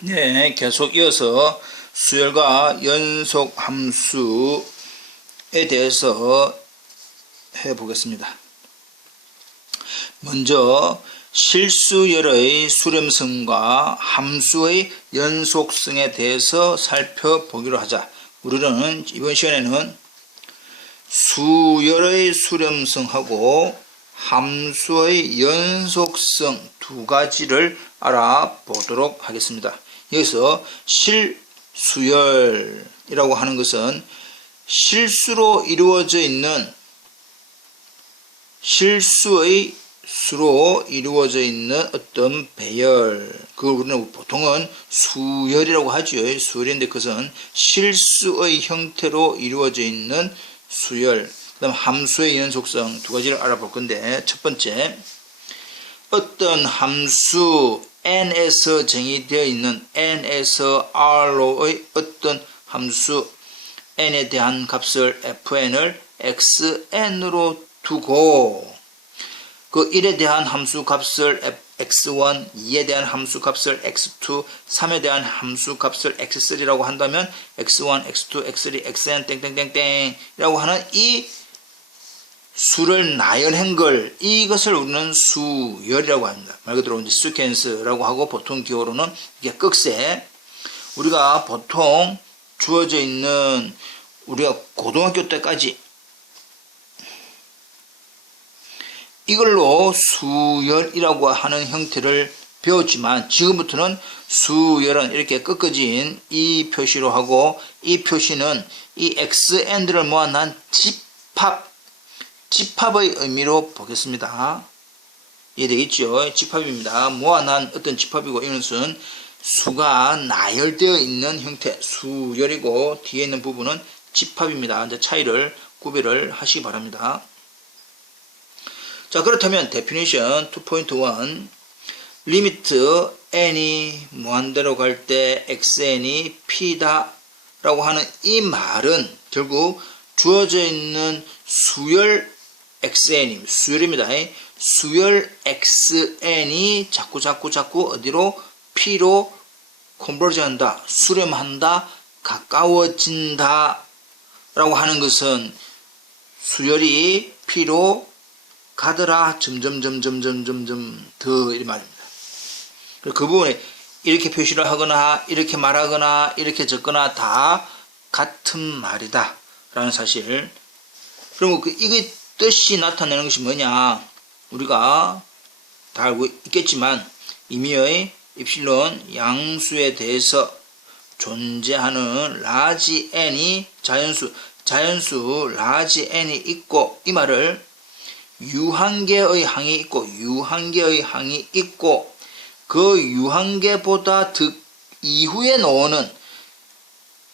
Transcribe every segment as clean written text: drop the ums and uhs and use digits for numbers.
네, 계속 이어서 수열과 연속 함수에 대해서 해보겠습니다. 먼저 실수열의 수렴성과 함수의 연속성에 대해서 살펴보기로 하자. 우리는 이번 시간에는 수열의 수렴성하고 함수의 연속성 두 가지를 알아보도록 하겠습니다. 여기서 실수열이라고 하는 것은 실수로 이루어져 있는 실수의 수로 이루어져 있는 어떤 배열, 그걸 우리는 보통은 수열이라고 하죠. 수열인데 그것은 실수의 형태로 이루어져 있는 수열, 그 다음 함수의 연속성 두 가지를 알아볼 건데, 첫 번째, 어떤 함수 n에서 정의되어 있는 n에서 r로의 어떤 함수 n에 대한 값을 fn을 xn으로 두고 그 1에 대한 함수 값을 x1, 2에 대한 함수 값을 x2, 3에 대한 함수 값을 x3라고 한다면 x1, x2, x3, xn 땡땡땡땡이라고 하는 이 수를 나열한 걸, 이것을 우리는 수열이라고 합니다. 말 그대로 이제 시퀀스라고 하고, 보통 기호로는 이게 꺽쇠. 우리가 보통 주어져 있는, 우리가 고등학교 때까지 이걸로 수열이라고 하는 형태를 배웠지만, 지금부터는 수열은 이렇게 꺾어진 이 표시로 하고, 이 표시는 이 xn들을 모아놓은 집합의 의미로 보겠습니다. 이해되겠죠? 집합입니다. 모아놓은 어떤 집합이고, 이것은 수가 나열되어 있는 형태, 수열이고, 뒤에 있는 부분은 집합입니다. 이제 차이를 구별을 하시기 바랍니다. 자, 그렇다면 definition 2.1 리미트 n이 무한대로 갈 때 xn이 p다 라고 하는 이 말은 결국 주어져 있는 수열 xn입니다. 수열입니다. 수열 xn이 자꾸 어디로? p로 컨버지 한다, 수렴한다, 가까워진다 라고 하는 것은 수열이 p로 가더라 점점 더 이 말입니다. 그 부분에 이렇게 표시를 하거나 이렇게 말하거나 이렇게 적거나 다 같은 말이다 라는 사실. 그러면 이게 뜻이 나타내는 것이 뭐냐, 우리가 다 알고 있겠지만 임의의 입실론 양수에 대해서 존재하는 라지 n이 자연수 라지 n이 있고, 이 말을 유한계의 항이 있고 그 유한계보다 이후에 나오는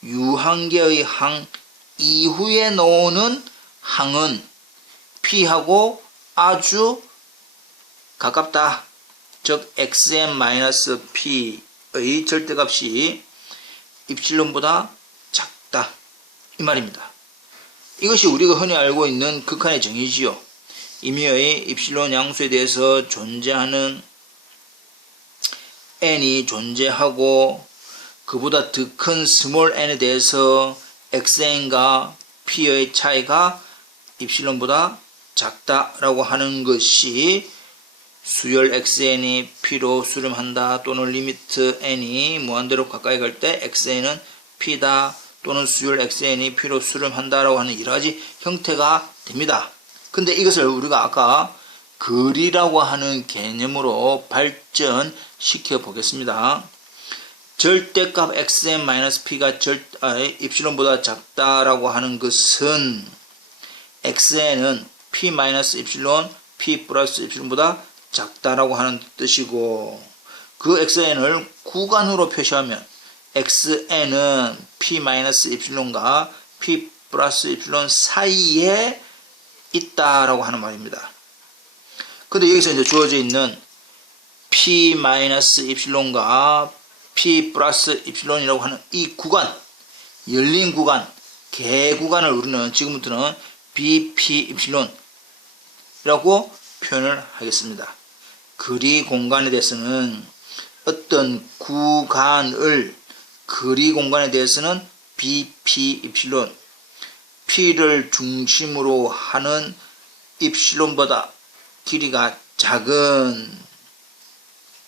유한계의 항 이후에 나오는 항은 p하고 아주 가깝다. 즉 xn-p의 절대값이 입실론보다 작다 이 말입니다. 이것이 우리가 흔히 알고 있는 극한의 정의지요. 임의의 입실론 양수에 대해서 존재하는 n이 존재하고 그보다 더 큰 스몰 n에 대해서 xn과 p의 차이가 입실론보다 작다라고 하는 것이 수열 xn이 p로 수렴한다, 또는 리미트 n이 무한대로 가까이 갈 때 xn은 p다, 또는 수열 xn이 p로 수렴한다라고 하는 여러 가지 형태가 됩니다. 근데 이것을 우리가 아까 거리라고 하는 개념으로 발전시켜 보겠습니다. 절대값 xn-p가 입실론보다 작다라고 하는 것은 xn은 p-입실론, p 플러스 입실론보다 작다라고 하는 뜻이고, 그 xn을 구간으로 표시하면 xn은 p-입실론과 p 플러스 입실론 사이에 있다라고 하는 말입니다. 근데 여기서 이제 주어져 있는 p-입실론과 p 플러스 입실론이라고 하는 이 구간, 열린 구간, 개 구간을 우리는 지금부터는 bp 입실론이라고 표현을 하겠습니다. 거리 공간에 대해서는 어떤 구간을 거리 공간에 대해서는 BP 입실론, P를 중심으로 하는 입실론보다 길이가 작은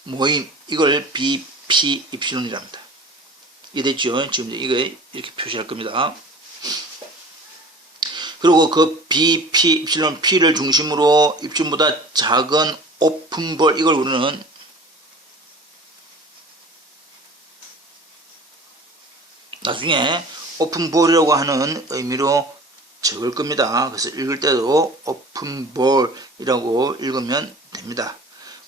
모임, 이걸 BP 입실론이랍니다. 이해됐죠? 지금 이거 이렇게 표시할 겁니다. 그리고 그 BP 입실론 P를 중심으로 입실론보다 작은 오픈볼, 이걸 우리는 나중에 오픈볼이라고 하는 의미로 적을 겁니다. 그래서 읽을 때도 오픈볼이라고 읽으면 됩니다.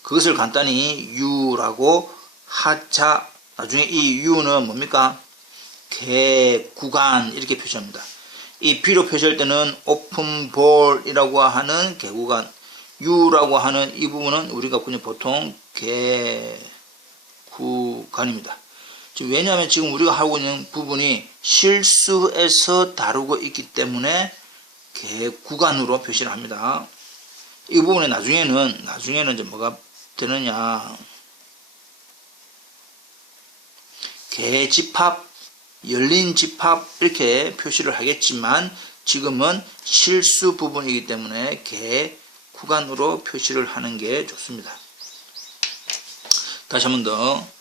그것을 간단히 U라고 하자. 나중에 이 U는 뭡니까? 개구간 이렇게 표시합니다. 이 B로 표시할 때는 오픈볼이라고 하는 개구간, U라고 하는 이 부분은 우리가 그냥 보통 개구간입니다. 왜냐하면 지금 우리가 하고 있는 부분이 실수에서 다루고 있기 때문에 개구간으로 표시를 합니다. 이 부분에 나중에는 이제 뭐가 되느냐, 개집합, 열린 집합 이렇게 표시를 하겠지만 지금은 실수 부분이기 때문에 개구간으로 표시를 하는 게 좋습니다. 다시 한 번 더.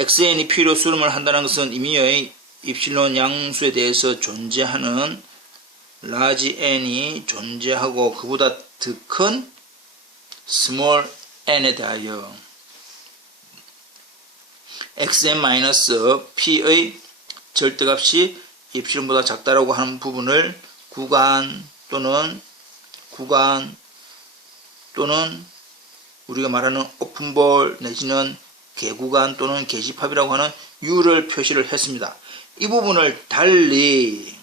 xn이 p로 수렴을 한다는 것은 이미의 입실론 양수에 대해서 존재하는 large n이 존재하고 그보다 더 큰 small n에 대하여 xn-p의 절대값이 입실론보다 작다라고 하는 부분을 구간 또는 우리가 말하는 오픈볼 내지는 개구간 또는 개집합이라고 하는 U를 표시를 했습니다. 이 부분을 달리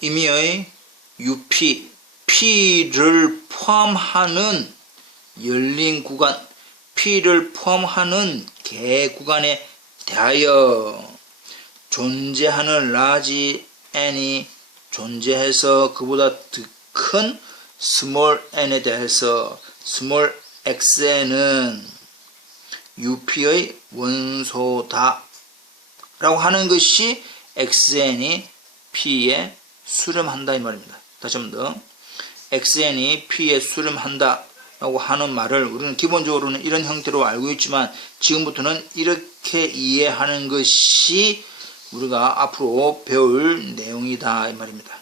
임의의 UP, P를 포함하는 열린 구간, P를 포함하는 개구간에 대하여 존재하는 large n이 존재해서 그보다 더 큰 small n에 대해서 small xn은 UP의 원소다 라고 하는 것이 xn이 P에 수렴한다 이 말입니다. 다시 한 번 더. xn이 P에 수렴한다 라고 하는 말을 우리는 기본적으로는 이런 형태로 알고 있지만 지금부터는 이렇게 이해하는 것이 우리가 앞으로 배울 내용이다 이 말입니다.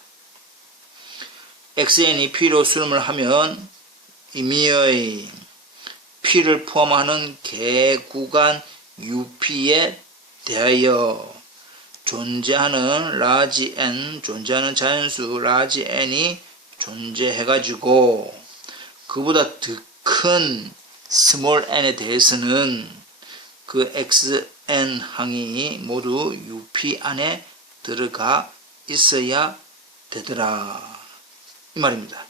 xn이 P로 수렴을 하면 임의의 P를 포함하는 개구간 UP에 대하여 존재하는 large n, 존재하는 자연수 large n이 존재해가지고 그보다 더 큰 small n에 대해서는 그 xn 항이 모두 UP 안에 들어가 있어야 되더라 이 말입니다.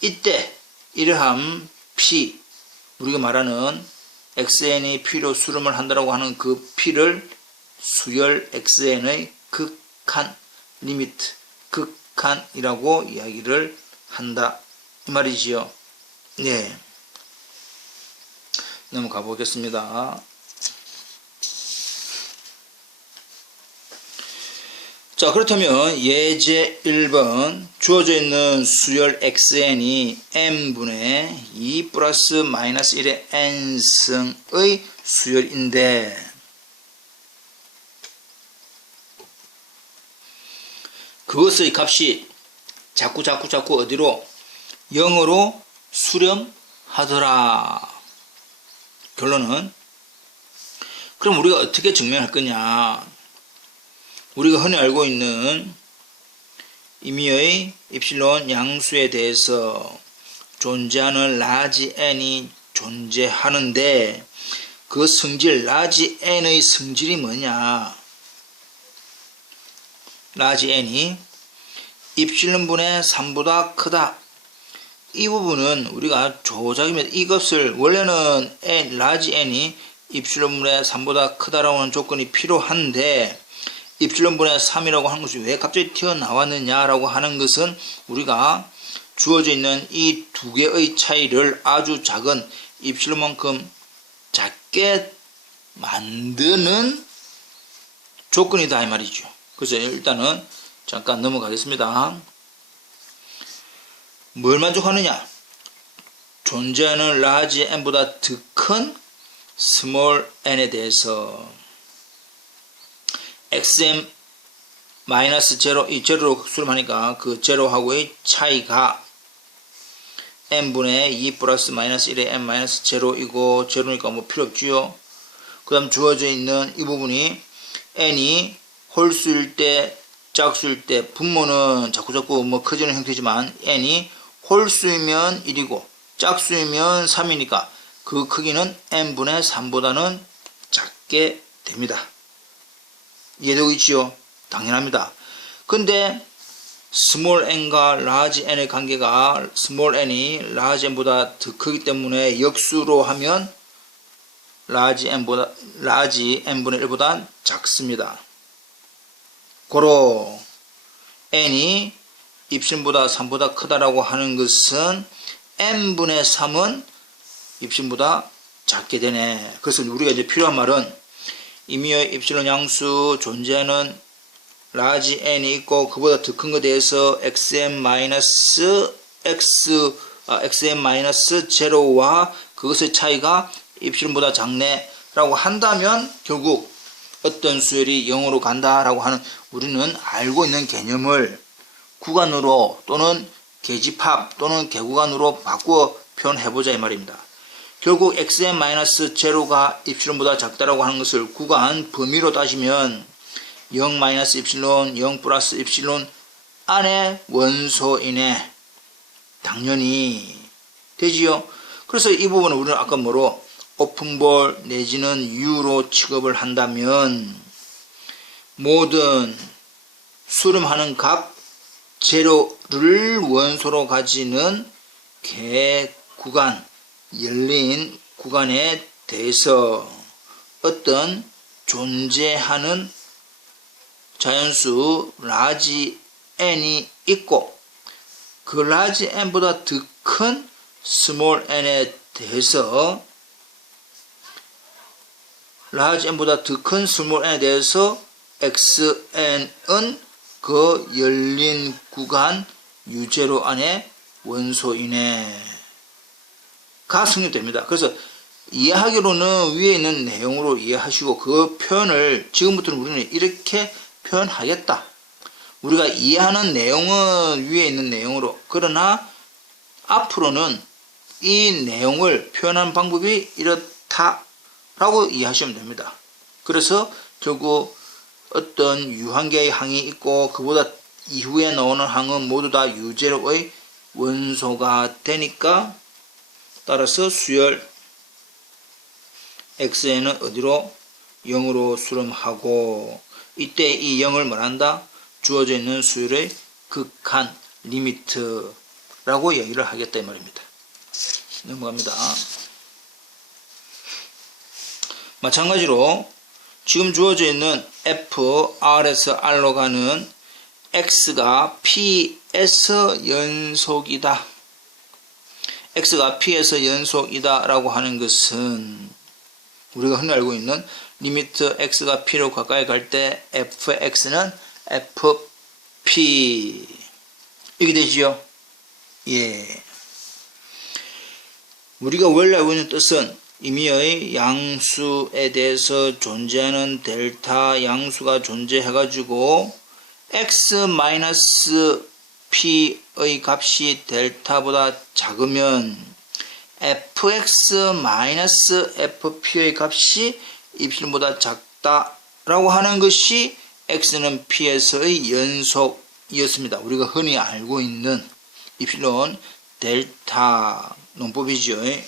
이때 이러한 P, 우리가 말하는 xn이 P로 수렴을 한다고 하는 그 P를 수열 xn의 극한, 리미트, 극한이라고 이야기를 한다 이 말이지요. 네, 넘어가 보겠습니다. 자, 그렇다면 예제 1번 주어져 있는 수열 xn이 n분의 2 플러스 마이너스 1의 n승의 수열인데 그것의 값이 자꾸 어디로? 0으로 수렴하더라. 결론은 그럼 우리가 어떻게 증명할 거냐? 우리가 흔히 알고 있는 임의의 입실론 양수에 대해서 존재하는 large n이 존재하는데 그 성질 large n의 성질이 뭐냐? large n이 입실론분의 3보다 크다. 이 부분은 우리가 조작입니다. 이것을 원래는 large n이 입실론분의 3보다 크다라고 하는 조건이 필요한데 입실론분의 3이라고 하는 것이 왜 갑자기 튀어나왔느냐라고 하는 것은 우리가 주어져 있는 이 두 개의 차이를 아주 작은 입실론만큼 작게 만드는 조건이다 이 말이죠. 그래서 일단은 잠깐 넘어가겠습니다. 뭘 만족하느냐? 존재하는 large n보다 더 큰 small n에 대해서 xm 마이너스 제로, 이 제로로 수렴하니까 그 제로하고의 차이가 n분의 2 플러스 마이너스 1의 n 마이너스 제로이고, 제로니까 뭐 필요 없지요. 그 다음 주어져 있는 이 부분이 n이 홀수일 때, 짝수일 때, 분모는 자꾸자꾸 뭐 커지는 형태지만 n이 홀수이면 1이고 짝수이면 3이니까 그 크기는 n분의 3보다는 작게 됩니다. 이해되고 있지요? 당연합니다. 근데 small n과 large n의 관계가 small n이 large n보다 더 크기 때문에 역수로 하면 large n분의 1보다 작습니다. 고로 n이 입신보다 3보다 크다라고 하는 것은 n분의 3은 입신보다 작게 되네. 그래서 우리가 이제 필요한 말은 임의의 입실론 양수 존재하는 large n이 있고 그보다 더 큰 것에 대해서 xm-0와 그것의 차이가 입실론보다 작네 라고 한다면 결국 어떤 수열이 0으로 간다 라고 하는 우리는 알고 있는 개념을 구간으로 또는 계집합 또는 개구간으로 바꾸어 표현해보자 이 말입니다. 결국 xm-0가 입실론보다 작다라고 하는 것을 구간 범위로 따지면 0-입실론, 0 플러스 입실론 안에 원소이네. 당연히 되지요. 그래서 이 부분은 우리는 아까 뭐로 오픈볼 내지는 U로 취급을 한다면 모든 수렴하는 값 제로를 원소로 가지는 개 구간, 열린 구간에 대해서 어떤 존재하는 자연수 large n이 있고 그 large n보다 더 큰 small n에 대해서 large n보다 더 큰 small n에 대해서 xn은 그 열린 구간 U0 안에 원소이네 가 성립됩니다. 그래서 이해하기로는 위에 있는 내용으로 이해하시고 그 표현을 지금부터는 우리는 이렇게 표현하겠다. 우리가 이해하는 내용은 위에 있는 내용으로, 그러나 앞으로는 이 내용을 표현하는 방법이 이렇다라고 이해하시면 됩니다. 그래서 결국 어떤 유한계의 항이 있고 그보다 이후에 나오는 항은 모두 다 U0의 원소가 되니까 따라서 수열 xn은 어디로? 0으로 수렴하고 이때 이 0을 뭐란다? 주어져 있는 수열의 극한 리미트라고 얘기를 하겠다 이 말입니다. 넘어갑니다. 마찬가지로 지금 주어져 있는 f, r에서 r로 가는 x가 p에서 연속이다. x가 p에서 연속이다 라고 하는 것은 우리가 흔히 알고 있는 리미트 x가 p로 가까이 갈 때 fx는 fp 이렇게 되지요. 예. 우리가 원래 알고 있는 뜻은 임의의 양수에 대해서 존재하는 델타 양수가 존재해가지고 x-p의 값이 델타보다 작으면 fx-fp의 값이 입실보다 작다라고 하는 것이 x는 p에서의 연속이었습니다. 우리가 흔히 알고 있는 입실론 델타 논법이죠. 예.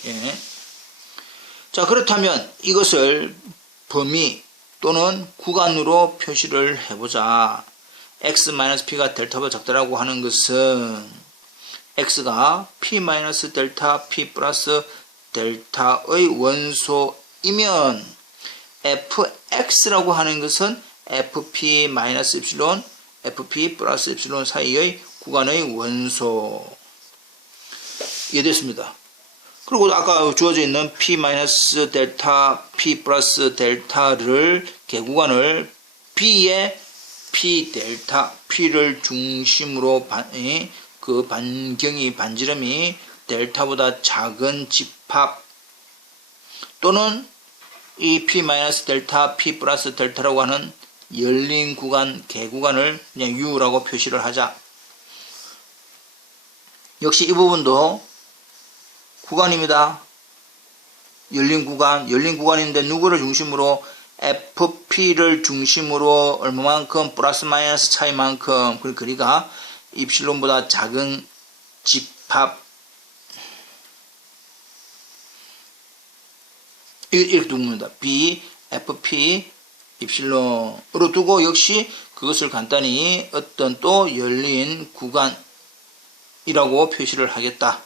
자, 그렇다면 이것을 범위 또는 구간으로 표시를 해보자. x-p가 델타보다 작다라고 하는 것은 x가 p-델타, p 플러스 델타의 원소이면 fx라고 하는 것은 fp-epsilon, fp 플러스 epsilon 사이의 구간의 원소. 이해됐습니다. 그리고 아까 주어져 있는 p 마이너스 델타, p 플러스 델타를 개구간을 b의 p 델타, p를 중심으로 그 반지름이 델타보다 작은 집합 또는 이 p 마이너스 델타, p 플러스 델타라고 하는 열린 구간, 개구간을 그냥 u라고 표시를 하자. 역시 이 부분도 구간입니다. 열린 구간인데 누구를 중심으로 FP를 중심으로 얼마만큼 플러스 마이너스 차이만큼 그 거리가 입실론보다 작은 집합 이렇게 두입니다. B, FP, 입실론으로 두고 역시 그것을 간단히 어떤 또 열린 구간이라고 표시를 하겠다.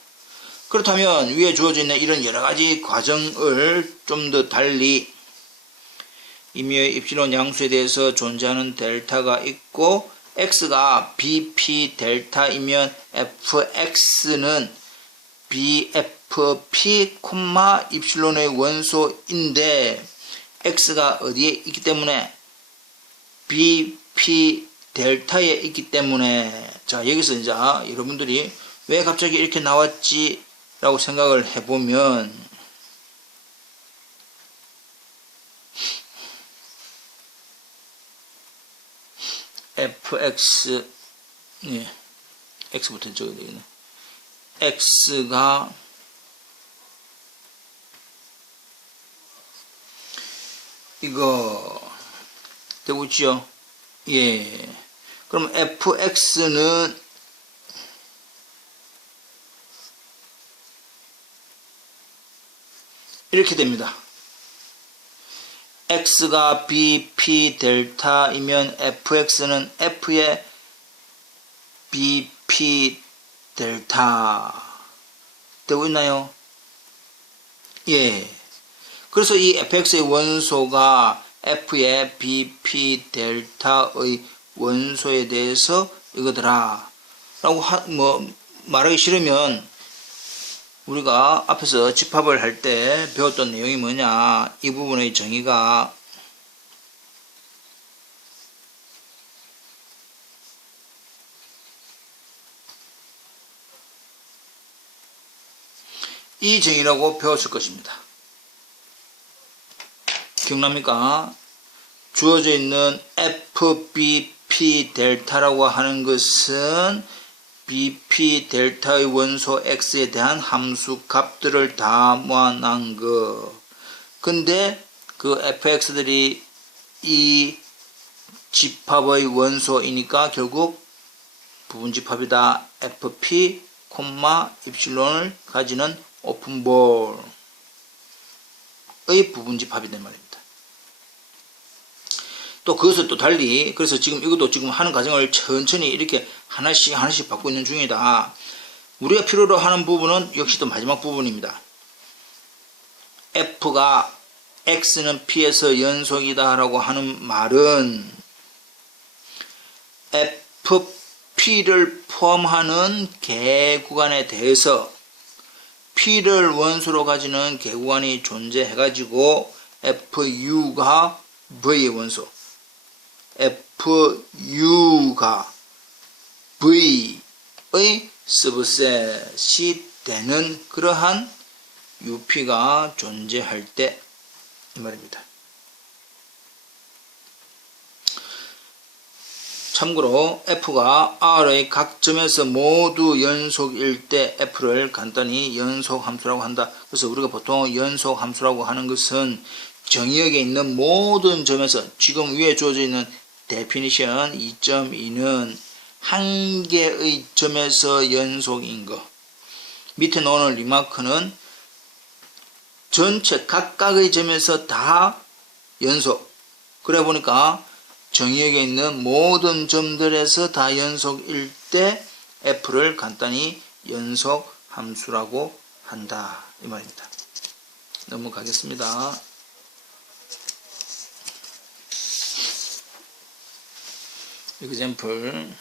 그렇다면 위에 주어져 있는 이런 여러가지 과정을 좀 더 달리 임의의 입실론 양수에 대해서 존재하는 델타가 있고 x가 bp 델타이면 fx는 bfp, 입실론의 원소인데 x가 어디에 있기 때문에 bp 델타에 있기 때문에 자 여기서 이제 여러분들이 왜 갑자기 이렇게 나왔지 라고 생각을 해보면 fx 예, x부터 적어야 되겠네. x가 이거 되고 있죠? 예. 그럼 fx는 이렇게 됩니다. x가 bp 델타이면 fx는 f의 bp 델타 되고 있나요? 예. 그래서 이 fx의 원소가 f의 bp 델타의 원소에 대해서 이거더라 라고 말하기 싫으면 우리가 앞에서 집합을 할 때 배웠던 내용이 뭐냐 이 부분의 정의가 이 정의라고 배웠을 것입니다. 기억납니까? 주어져 있는 FBP 델타라고 하는 것은 BP 델타의 원소 X에 대한 함수 값들을 다 모아놓은 거. 근데 그 FX들이 이 집합의 원소이니까 결국 부분집합이다. FP, 입실론을 가지는 오픈볼의 부분집합이란 말입니다. 또 그것을 또 달리 그래서 지금 이것도 지금 하는 과정을 천천히 이렇게 하나씩 받고 있는 중이다. 우리가 필요로 하는 부분은 역시 또 마지막 부분입니다. F가 X는 P에서 연속이다 라고 하는 말은 FP를 포함하는 개구간에 대해서 P를 원소로 가지는 개구간이 존재해가지고 FU가 V의 원소 FU가 V의 서브셋이 되는 그러한 UP가 존재할 때 이 말입니다. 참고로 F가 R의 각 점에서 모두 연속일 때 F를 간단히 연속함수라고 한다. 그래서 우리가 보통 연속함수라고 하는 것은 정의역에 있는 모든 점에서 지금 위에 주어져 있는 데피니션 2.2는 한 개의 점에서 연속인 것. 밑에 놓은 리마크는 전체 각각의 점에서 다 연속. 그래 보니까 정의역에 있는 모든 점들에서 다 연속일 때 F를 간단히 연속함수라고 한다. 이 말입니다. 넘어가겠습니다. example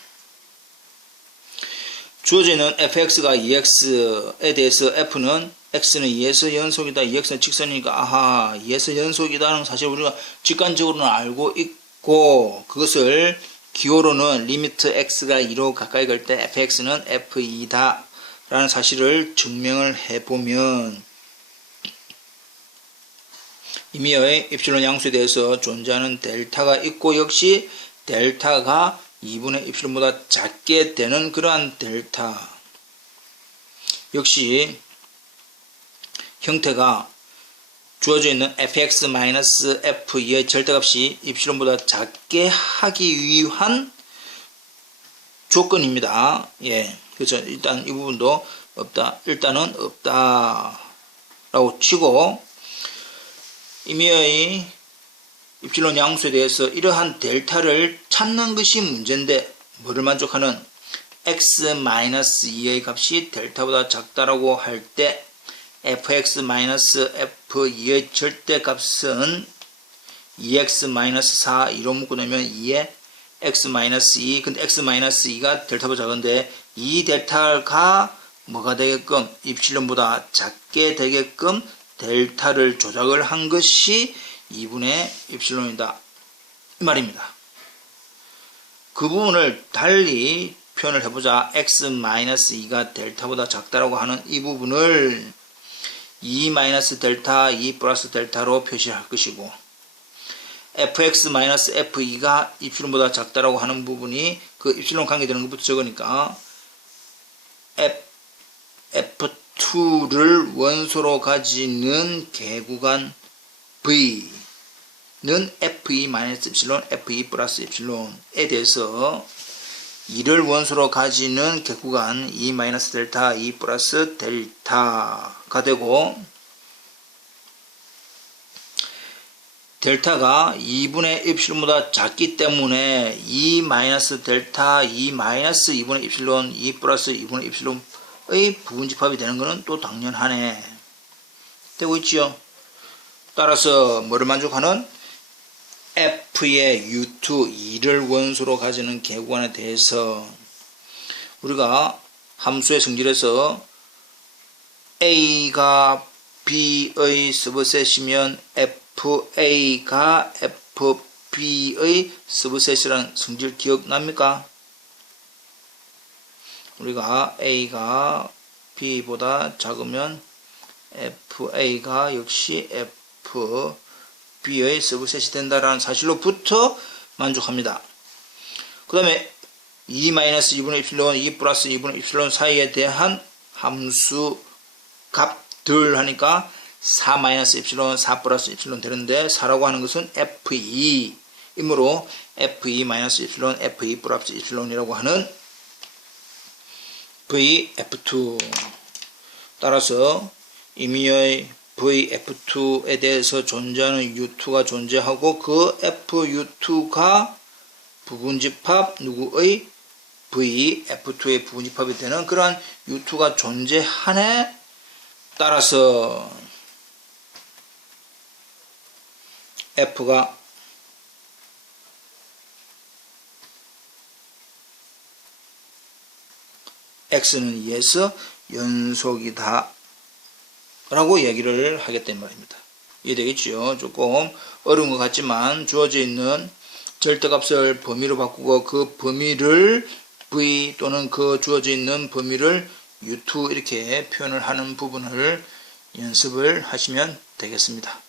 주어져 있는 fx가 2x에 대해서 f는 x는 2에서 연속이다. 2x는 직선이니까 아하 2에서 연속이다는 사실 우리가 직관적으로는 알고 있고 그것을 기호로는 리미트 x가 2로 가까이 갈 때 fx는 f2다 라는 사실을 증명을 해보면 임의의 입실론 양수에 대해서 존재하는 델타가 있고 역시 델타가 2분의 입실론보다 작게 되는 그러한 델타 역시 형태가 주어져 있는 fx-f2의 절대값이 입실론보다 작게 하기 위한 조건입니다. 예, 그렇죠. 일단 이 부분도 없다. 일단은 없다라고 치고 임의의 입실론 양수에 대해서 이러한 델타를 찾는 것이 문제인데 뭐를 만족하는 x-2의 값이 델타보다 작다라고 할 때 fx-f2의 절대값은 2x-4 2로 묶어놓으면 2에 x-2 근데 x-2가 델타보다 작은데 이 델타가 뭐가 되게끔 입실론보다 작게 되게끔 델타를 조작을 한 것이 2분의 입실론이다 이 말입니다. 그 부분을 달리 표현을 해보자. x-2가 델타보다 작다라고 하는 이 부분을 2-델타, 2 플러스 델타로 표시할 것이고 fx-f2가 입실론보다 작다라고 하는 부분이 그 입실론 관계되는 것부터 적으니까 F2를 원소로 가지는 개구간 V는 F2-epsilon, F2 플러스 epsilon에 대해서 2를 원소로 가지는 개구간 2-델타, 2 플러스 델타가 되고 델타가 2분의 입실론보다 작기 때문에 2-델타, 2-2분의 입실론, 2 플러스 2분의 입실론의 부분집합이 되는 것은 또 당연하네. 되고 있지요. 따라서 뭐를 만족하는? F의 U2, 2를 원소로 가지는 개구간에 대해서 우리가 함수의 성질에서 A가 B의 서브셋이면 FA가 FB의 서브셋이라는 성질 기억납니까? 우리가 A가 B보다 작으면 FA가 역시 FB의 서브셋이 된다라는 사실로부터 만족합니다. 그 다음에 2-2분의 입실론, 2 플러스 2분의 입실론 사이에 대한 함수 값들 하니까 4-입실론, 4 플러스 입실론 되는데 4라고 하는 것은 F2 이므로 F2-입실론, F2 플러스 입실론이라고 하는 VF2 따라서 임의의 VF2에 대해서 존재하는 U2가 존재하고 그 FU2가 부분집합 누구의 VF2의 부분집합이 되는 그러한 U2가 존재하네. 따라서 F가 X는 2에서 연속이다 라고 얘기를 하겠다는 말입니다. 이해되겠죠? 조금 어려운 것 같지만 주어져 있는 절대값을 범위로 바꾸고 그 범위를 V 또는 그 주어져 있는 범위를 U2 이렇게 표현을 하는 부분을 연습을 하시면 되겠습니다.